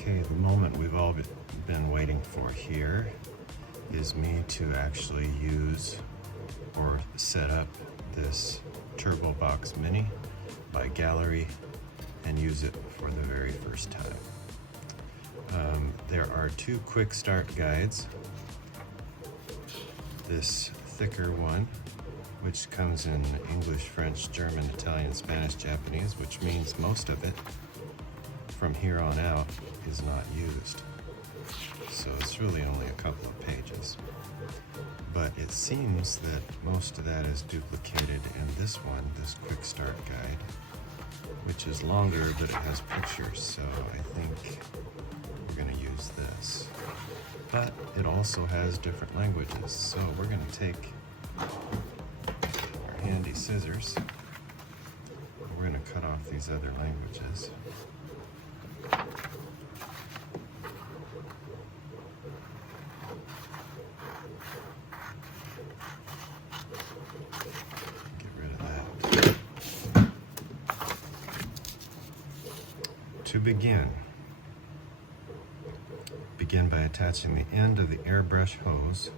Okay, the moment we've all been waiting for here is me to actually use or set up this Turbox Mini by Gaahleri and use it for the very first time. There are two quick start guides. This thicker one, which comes in English, French, German, Italian, Spanish, Japanese, which means most of it from here on out is not used. So it's really only a couple of pages. But it seems that most of that is duplicated in this one, this quick start guide, which is longer, but it has pictures, so I think we're going to use this. But it also has different languages, so we're going to take our handy scissors. We're going to cut off these other languages. Get rid of that. To begin by attaching the end of the airbrush hose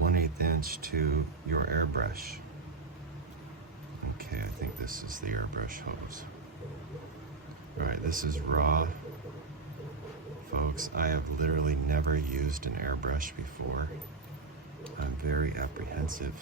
1/8 inch to your airbrush. Okay, I think this is the airbrush hose. Alright, this is raw. Folks, I have literally never used an airbrush before. I'm very apprehensive,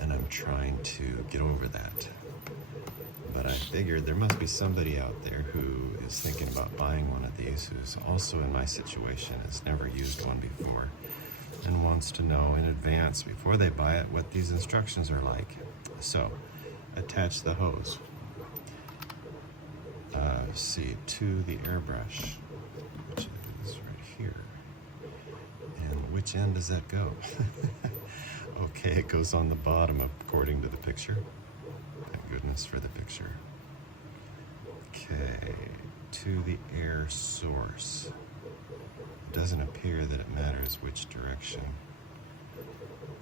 and I'm trying to get over that. But I figured there must be somebody out there who is thinking about buying one of these, who's also in my situation, has never used one before, and wants to know in advance, before they buy it, what these instructions are like. So, attach the hose, to the airbrush, which is right here. And which end does that go? Okay, it goes on the bottom according to the picture. Thank goodness for the picture. Okay, to the air source. It doesn't appear that it matters which direction.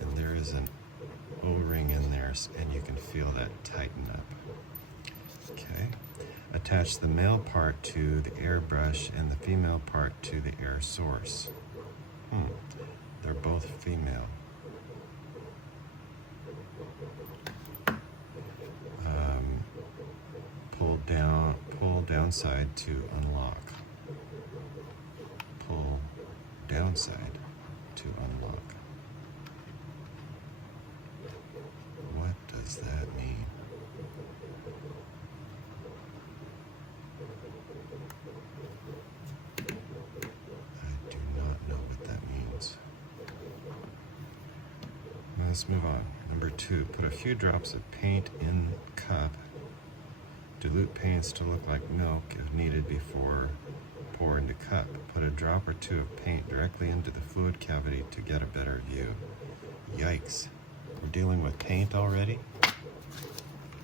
And there is an O-ring in there, and you can feel that tighten up. Okay, attach the male part to the airbrush and the female part to the air source. They're both female. Pull downside to unlock. Pull downside to unlock. What does that mean? I do not know what that means. Let's move on. Number 2, put a few drops of paint in cup. Dilute paints to look like milk if needed before pour into cup. Put a drop or two of paint directly into the fluid cavity to get a better view. Yikes. We're dealing with paint already?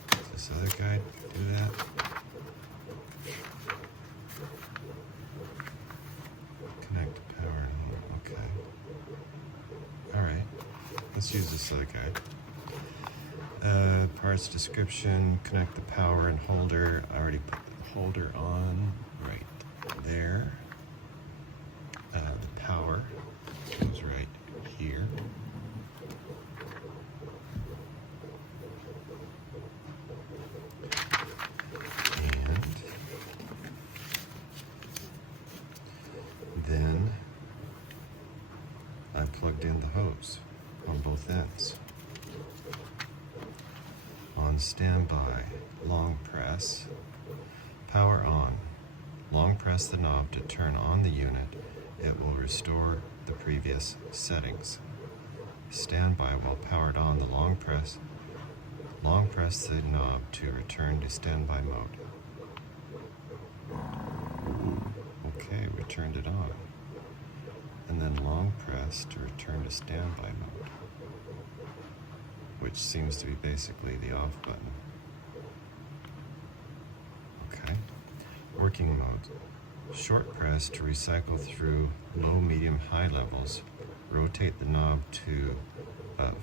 Does this other guy do that? Connect to power. Okay. Alright. Let's use this other guy. Parts description, connect the power and holder. I already put the holder on right there. The power goes right here. And then I plugged in the hose on both ends. On standby, long press, power on. Long press the knob to turn on the unit. It will restore the previous settings. Standby while powered on, the long press the knob to return to standby mode. Okay, we turned it on. And then long press to return to standby mode, which seems to be basically the off button. Okay. Working mode. Short press to recycle through low, medium, high levels. Rotate the knob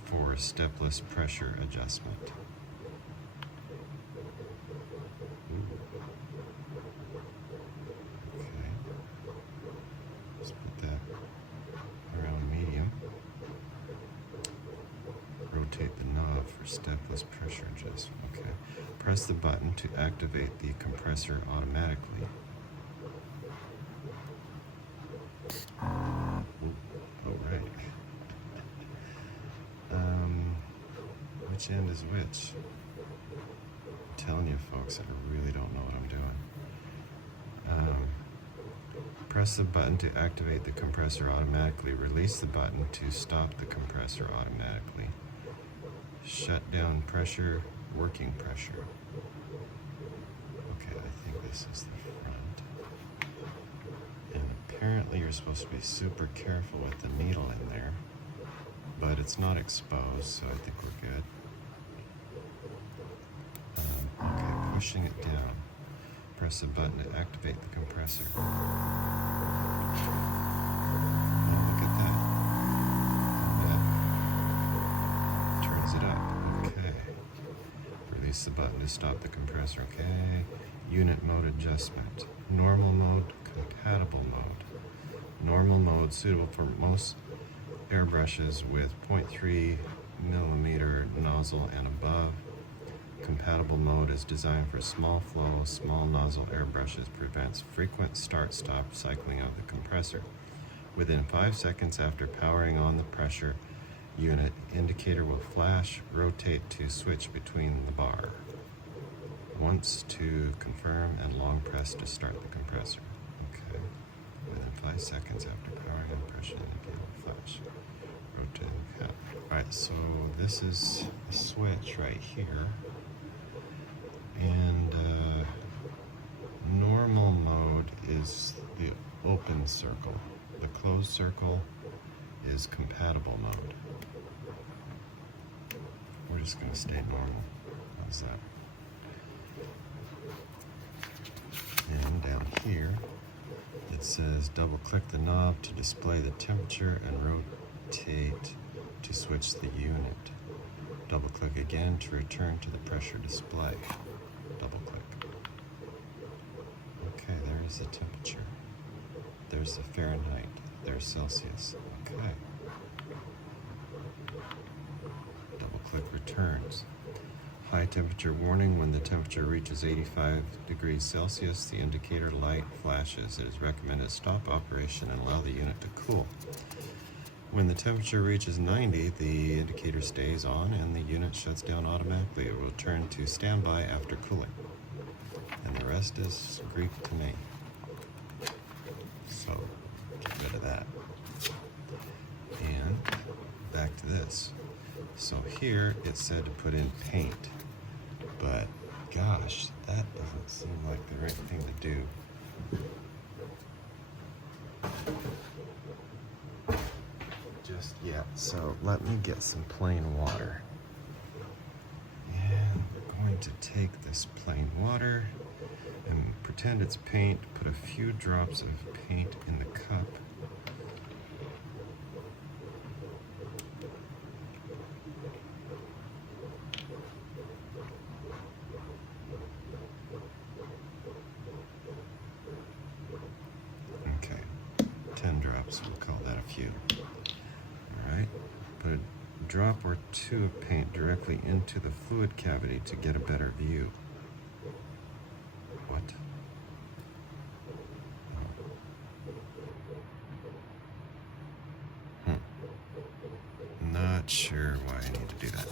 for stepless pressure adjustment. Okay. stepless pressure adjustment. Okay. Press the button to activate the compressor automatically. Oh, right. Which end is which? I'm telling you, folks, I really don't know what I'm doing. Press the button to activate the compressor automatically. Release the button to stop the compressor automatically. Shut down pressure, working pressure. Okay, I think this is the front. And apparently you're supposed to be super careful with the needle in there, but it's not exposed, so I think we're good. Okay, pushing it down. Press the button to activate the compressor. Oh, look at that. That turns it up. Okay. Release the button to stop the compressor. Okay. Unit mode adjustment. Normal mode, compatible mode. Normal mode suitable for most airbrushes with 0.3 millimeter nozzle and above. Compatible mode is designed for small flow, small nozzle airbrushes, prevents frequent start-stop cycling of the compressor. Within 5 seconds after powering on the pressure unit, indicator will flash, rotate to switch between the bar. Once to confirm and long press to start the compressor. Okay. Within 5 seconds after powering on pressure, indicator will flash, rotate. Okay. Alright, so this is the switch right here. And normal mode is the open circle. The closed circle is compatible mode. We're just going to stay normal. How's that? And down here, it says double click the knob to display the temperature and rotate to switch the unit. Double click again to return to the pressure display. Double click. Okay, there's the temperature. There's the Fahrenheit. There's Celsius. Okay. Double click returns. High temperature warning. When the temperature reaches 85 degrees Celsius, the indicator light flashes. It is recommended to stop operation and allow the unit to cool. When the temperature reaches 90, the indicator stays on and the unit shuts down automatically. It will turn to standby after cooling. And the rest is Greek to me. So, get rid of that. And back to this. So here it said to put in paint, but gosh, that doesn't seem like the right thing to do. Just yet. So let me get some plain water. And I'm going to take this plain water and pretend it's paint, put a few drops of paint in the cup. Okay, 10 drops, we'll call that a few. Alright, put a drop or two of paint directly into the fluid cavity to get a better view. What? Not sure why I need to do that.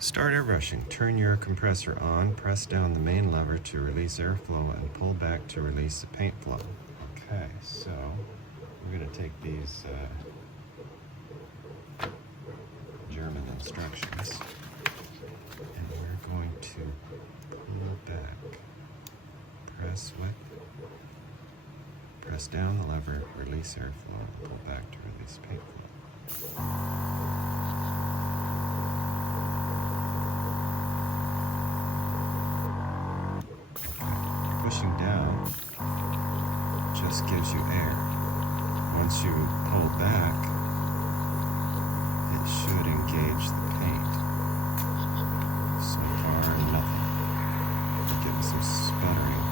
Start airbrushing. Turn your compressor on, press down the main lever to release airflow, and pull back to release the paint flow. Okay, so we're going to take these German instructions and we're going to pull back. Press what? Press down the lever, release airflow, and pull back to release paint flow. Pushing down just gives you air. Once you pull back, it should engage the paint. So far, nothing. Give it some sputtering.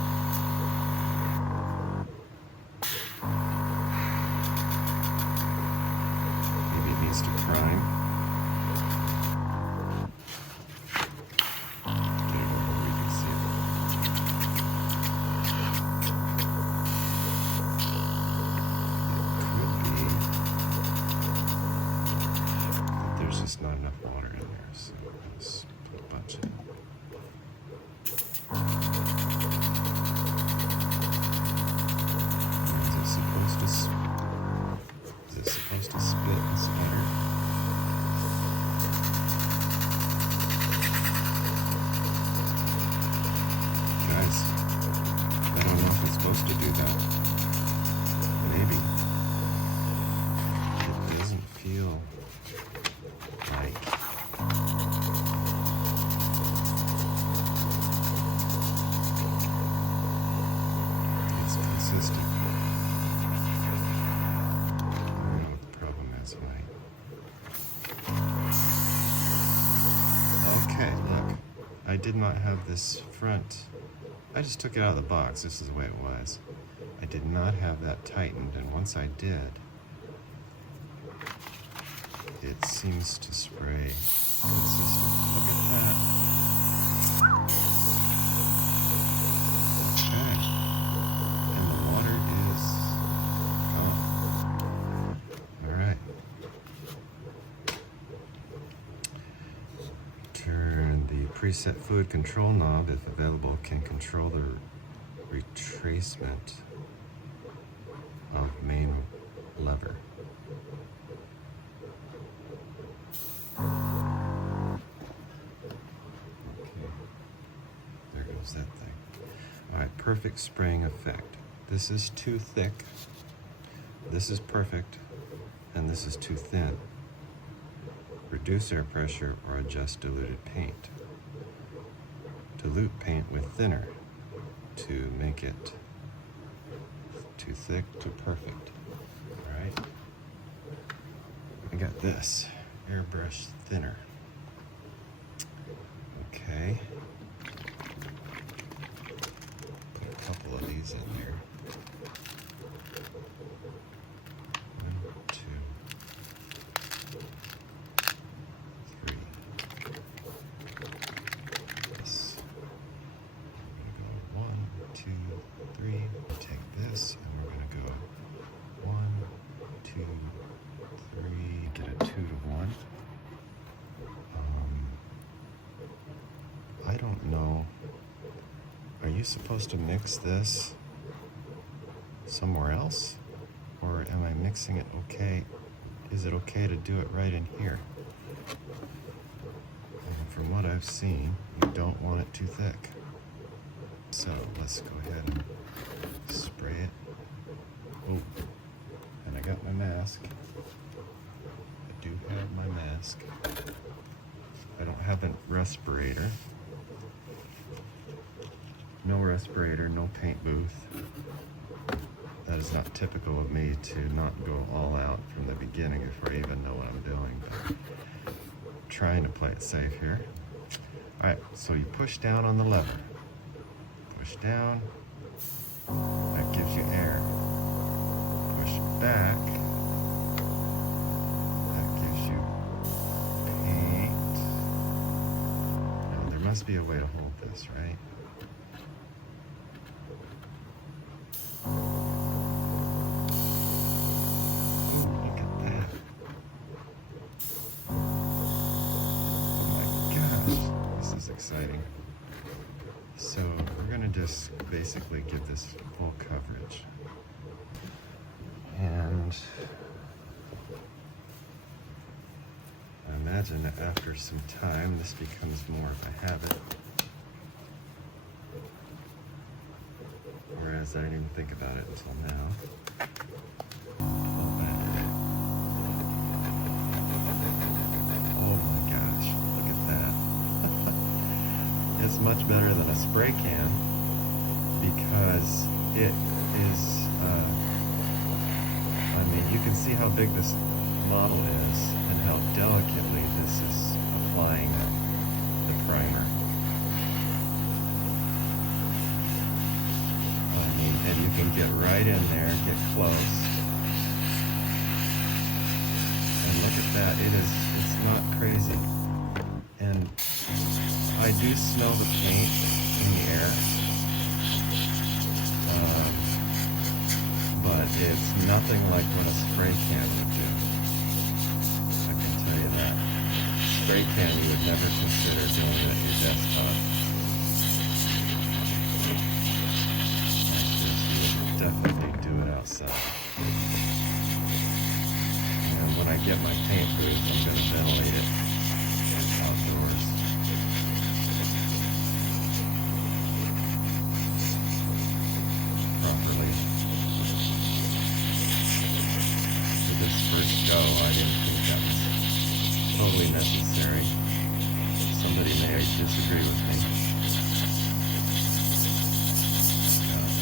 Maybe it needs to prime. about enough water in there, so let's put a bunch in. Is it supposed to spit and sputter? Guys, I don't know if it's supposed to do that. Maybe. It doesn't feel like it's consistent. I don't know what the problem is, right? Okay, look. I did not have this front. I just took it out of the box. This is the way it was. I did not have that tightened, and once I did, it seems to spray consistent. Look at that. Okay. And the water is gone. All right. Turn the preset fluid control knob, if available, can control the retracement of main lever. Okay, there goes that thing. All right, perfect spraying effect. This is too thick, this is perfect, and this is too thin. Reduce air pressure or adjust diluted paint. Dilute paint with thinner to make it too thick to perfect. All right. I got this airbrush thinner. Okay. Put a couple of these in here. 1, 2, 3. This. We're gonna go 1, 2, 3. Take this, and we're gonna go 1, 2, 3. Get a 2 to 1. I don't know. Are you supposed to mix this somewhere else? Or am I mixing it okay? Is it okay to do it right in here? And from what I've seen, you don't want it too thick. So let's go ahead and spray it. Oh, and I got my mask. I do have my mask. I don't have a respirator. No respirator, no paint booth. That is not typical of me to not go all out from the beginning before I even know what I'm doing, but I'm trying to play it safe here. All right, so you push down on the lever. Push down, that gives you air. Push back, that gives you paint. Now there must be a way to hold this, right? Exciting. So we're going to just basically give this full coverage. And I imagine that after some time this becomes more of a habit. Whereas I didn't even think about it until now. It's much better than a spray can because it is, I mean, you can see how big this model is and how delicately this is applying the primer. I mean, and you can get right in there, get close, and look at that, it's not crazy. And I do smell the paint in the air, but it's nothing like what a spray can would do. I can tell you that. spray can you would never consider doing at your desktop. Like this, you would definitely do it outside. And when I get my paint booth, I'm going to ventilate it outdoors. Properly. For this first go, I didn't think that was totally necessary. Somebody may disagree with me.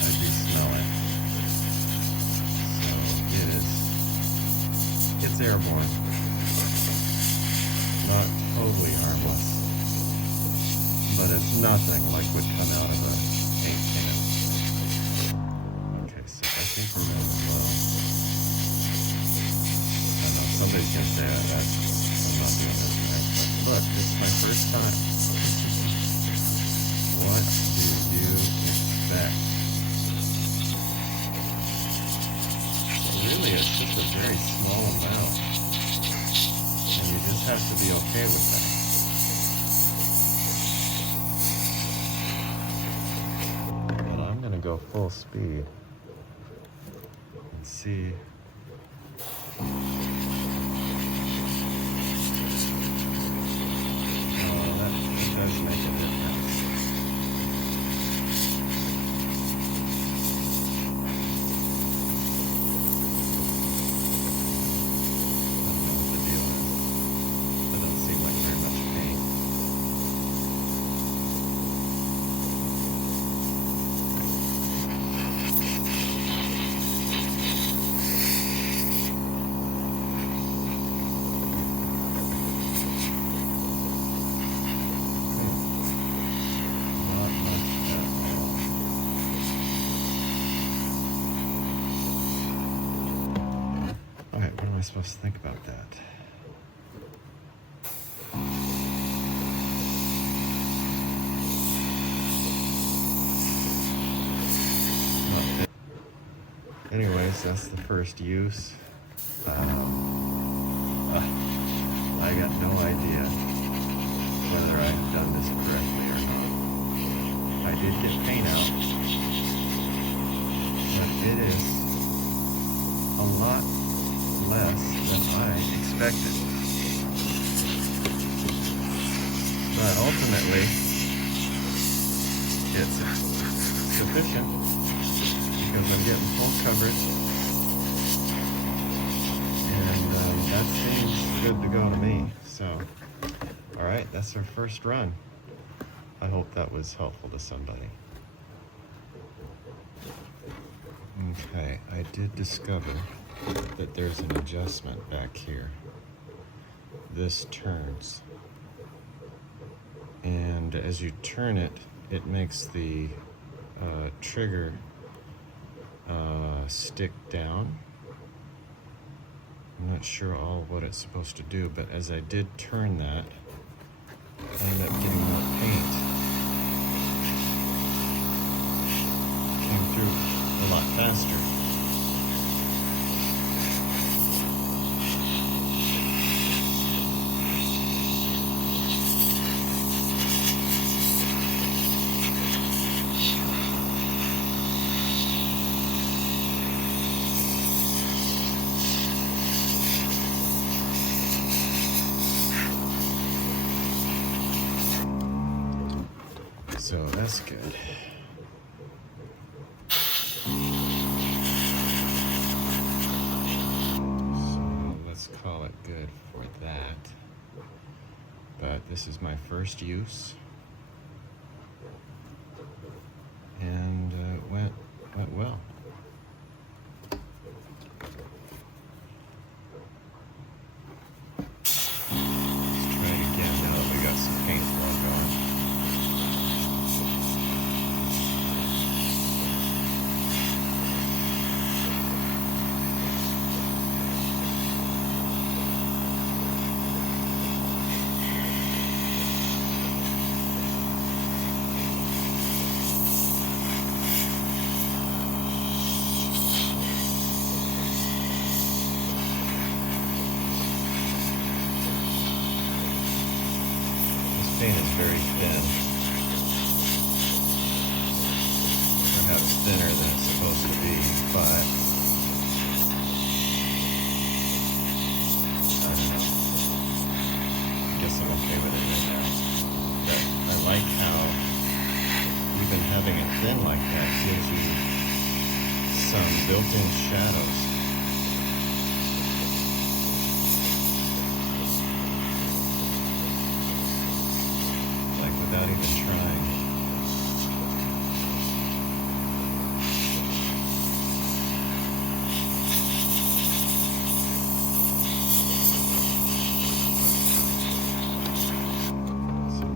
I do smell it. So it's airborne. Not totally harmless. But it's nothing like would come out of a paint can. Okay, so I think we're going low. I know somebody's going to say that's not doing this right. But look, it's my first time. What do you expect? Well, really, it's just a very small amount. And you just have to be okay with that. But I'm going to go full speed and see. Does make a difference. I don't know what the deal is. It doesn't seem like very much paint. Alright, what am I supposed to think about that? Anyways, that's the first use. I got no idea whether I've done this correctly or not. I did get paint out, but it is a lot less than I expected. But ultimately, it's sufficient because I'm getting full coverage, and that seems good to go to me. So, all right, that's our first run. I hope that was helpful to somebody. Okay, I did discover that there's an adjustment back here. This turns, and as you turn it, it makes the trigger stick down. I'm not sure all what it's supposed to do, but as I did turn that, I ended up getting more paint. Came through a lot faster. So that's good. So let's call it good for that. But this is my first use, and it went well. Let's try it again now that we got some paint going. very thin. Perhaps thinner than it's supposed to be, but I don't know. I guess I'm okay with it right now. But I like how even having it thin like that gives you some built-in shadows. Like without even trying.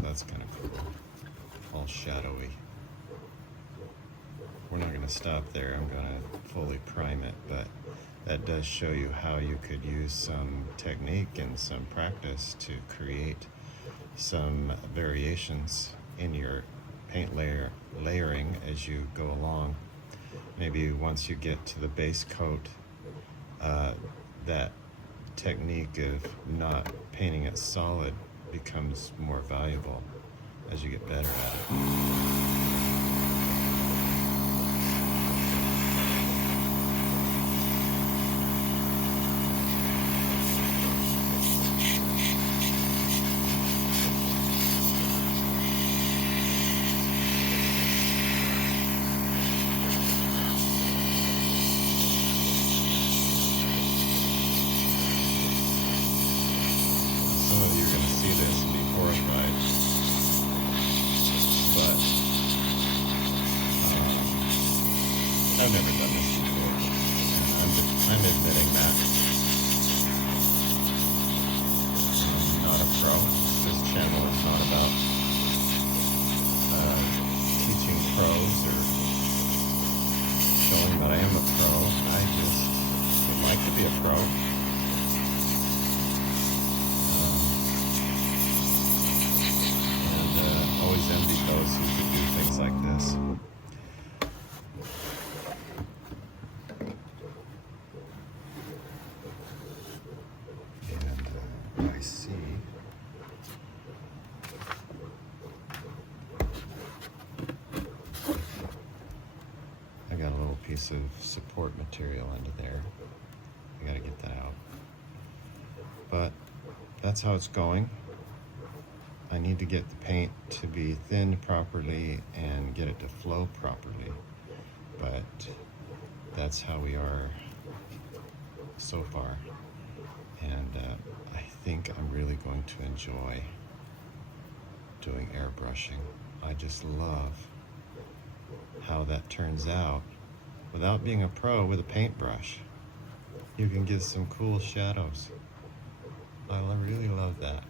That's kind of cool, all shadowy. We're not going to stop there. I'm going to fully prime it, but that does show you how you could use some technique and some practice to create some variations in your paint layering as you go along. Maybe once you get to the base coat, that technique of not painting it solid becomes more valuable as you get better at it. Some of you are going to see this and be horrified, but I've never done this before, and I'm admitting that. I'm not a pro. This channel is not about teaching pros or showing that I am a pro. I just would like to be a pro. Always envy those who could do things like this. And I see I got a little piece of support material under there. I gotta get that out. But that's how it's going. I need to get the paint to be thinned properly and get it to flow properly, but that's how we are so far, and I think I'm really going to enjoy doing airbrushing. I just love how that turns out without being a pro with a paintbrush. You can get some cool shadows. I really love that.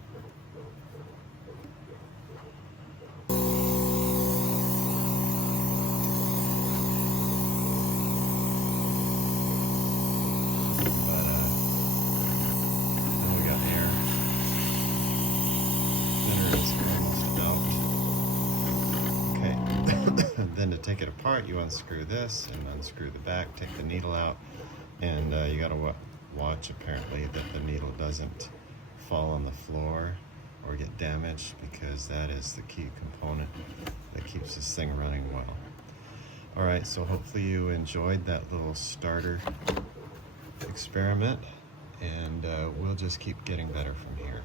Then to take it apart, you unscrew this and unscrew the back, take the needle out, and you got to watch apparently that the needle doesn't fall on the floor or get damaged, because that is the key component that keeps this thing running well. All right, so hopefully you enjoyed that little starter experiment, and we'll just keep getting better from here.